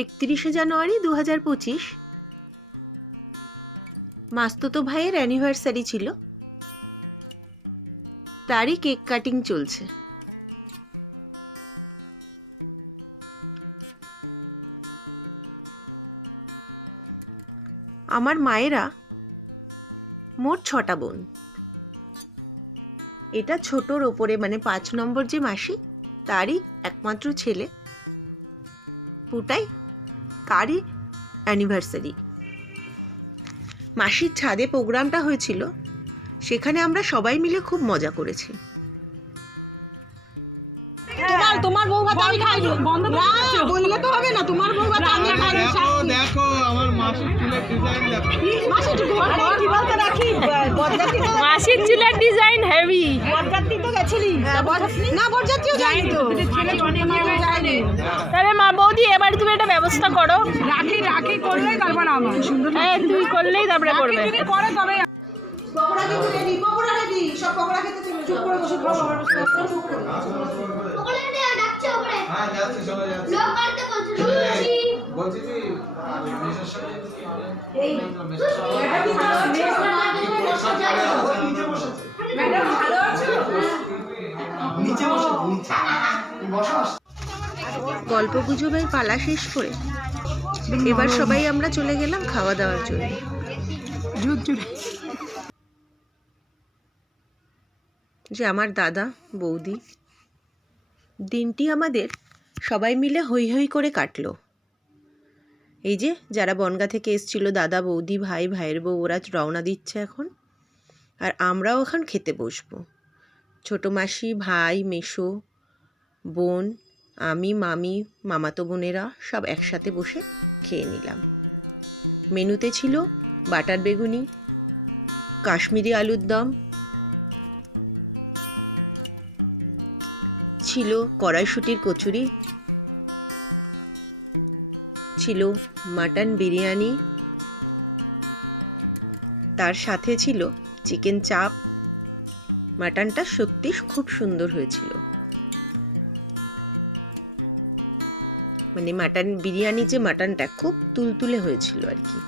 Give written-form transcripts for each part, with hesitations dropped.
31শে জানুয়ারি 2025 মাস্তুতো ভাইয়ের অ্যানিভার্সারি ছিল, তারই কেক কাটিং চলছে। আমার মায়েরা মোট 6টা বোন। এটা ছোটর ওপরে মানে 5 নম্বর যে মাসি, তারই একমাত্র ছেলে পুটাই, তারই অ্যানিভার্সারি। মাসির ছাদে প্রোগ্রামটা হয়েছিল, সেখানে আমরা সবাই মিলে খুব মজা করেছি। তোমার বউ ভাত আমি খাইনি, বন্ধ বললে তো হবে না। তোমার বউ ভাত আমি খাইনি। দেখো আমার মাসির চুলের ডিজাইন দেখো। মাসির কি বলতে রাখি, বরযাত্রী তো মাসির চুলের ডিজাইন হেভি। বরযাত্রী তো গেছিলি না? বরযাত্রীও যায়নি তো। যায়নি। তাহলে মা বৌদি এবার তুমি একটা ব্যবস্থা করো। রাখি করলেই তারপর আমার সুন্দর। হ্যাঁ তুই করলেই তারপরে করবে। যদি করে তবে পকোড়া কিন্তু রেডি, পকোড়া রেডি, সব পকোড়া খেতে চলে। চুপ করে বসে খাও, চুপ করে। পকোড়া দিয়ে ডাকছে ওপরে। হ্যাঁ যাচ্ছে, চলে যাচ্ছে। লোক কাটতে বলছে লুচি। বলছি কি মেশার সাথে এই মেশার সাথে ম্যাডাম ভালো আছো? নিচে বসো, নিচে বসো। গল্প গুজবের পালা শেষ করে এবার সবাই আমরা চলে গেলাম খাওয়া দাওয়ার জন্য। যে আমার দাদা বৌদি, দিনটি আমাদের সবাই মিলে হই হই করে কাটলো। এই যে যারা বনগা থেকে এসছিল, দাদা বৌদি ভাই ভাইয়ের বউ, ওরা রওনা দিচ্ছে এখন, আর আমরাও এখন খেতে বসবো। ছোটো মাসি, ভাই, মেসো, বোন, আমি, মামি, মামাতো বোনেরা সব একসাথে বসে খেয়ে নিলাম। মেনুতে ছিল বাটার বেগুনি, কাশ্মীরি আলুর দম, ছিল কড়াইশুঁটির কচুরি, ছিল মাটন বিরিয়ানি, তার সাথে ছিল চিকেন চাপ। মাটনটা সত্যি খুব সুন্দর হয়েছিল, মানে মাটন বিরিয়ানি যে মাটনটা খুব তুলতুলে হয়েছিল আর কি,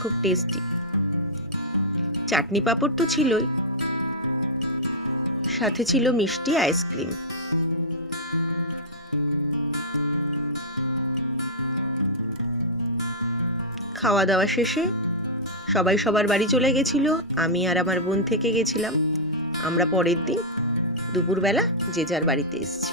খুব টেস্টি। চাটনি পাঁপড় তো ছিলই, সাথে ছিল মিষ্টি আইসক্রিম। খাওয়া দাওয়া শেষে সবাই সবার বাড়ি চলে গেছিল, আমি আর আমার বোন থেকে গেছিলাম। আমরা পরের দিন দুপুরবেলা যে যার বাড়িতে এসেছি।